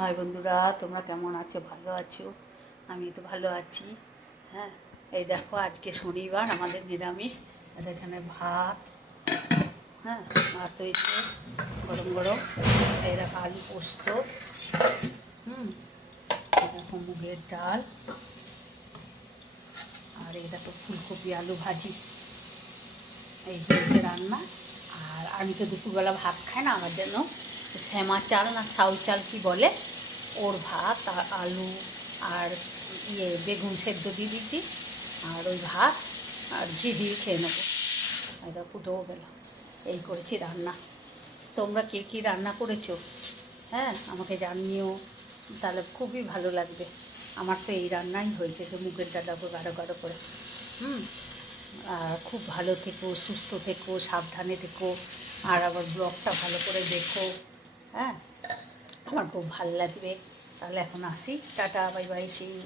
High বন্ধুরা, তোমরা কেমন আছো? ভালো আছো? আমি তো ভালো আছি। হ্যাঁ, এই দেখো আজকে শনিবার, আমাদের নিরামিষ। এখানে ভাত, হ্যাঁ, ভাত হয়েছে গরম গরম। এই দেখো আলু পোস্ত, এই দেখো মুগের ডাল, আর এই দেখো ফুলকপি আলু ভাজি। এই হয়েছে রান্না। আর আমি তো দুপুরবেলা ভাত খাই না, আমার জন্য শ্যামা চাল না সাউ চাল কি বলে, ওর ভাত আর আলু আর বেগুন সেদ্ধ দিয়ে দিচ্ছি, আর ওই ভাত আর ঘি দিয়ে খেয়ে নেবো। এটা ফুটেও গেল। এই করেছি রান্না। তোমরা কে কী রান্না করেছো? হ্যাঁ, আমাকে জানিও, তাহলে খুবই ভালো লাগবে। আমার তো এই রান্নাই হয়েছে, যে মুগের ডাঁটাকে গাঢ় গাঢ় করে। আর খুব ভালো থেকো, সুস্থ থেকো, সাবধানে থেকো, আর আবার ব্লগটা ভালো করে দেখো। হ্যাঁ, আমার খুব ভালো লাগবে। তাহলে এখন আসি, tata, bye bye, see you.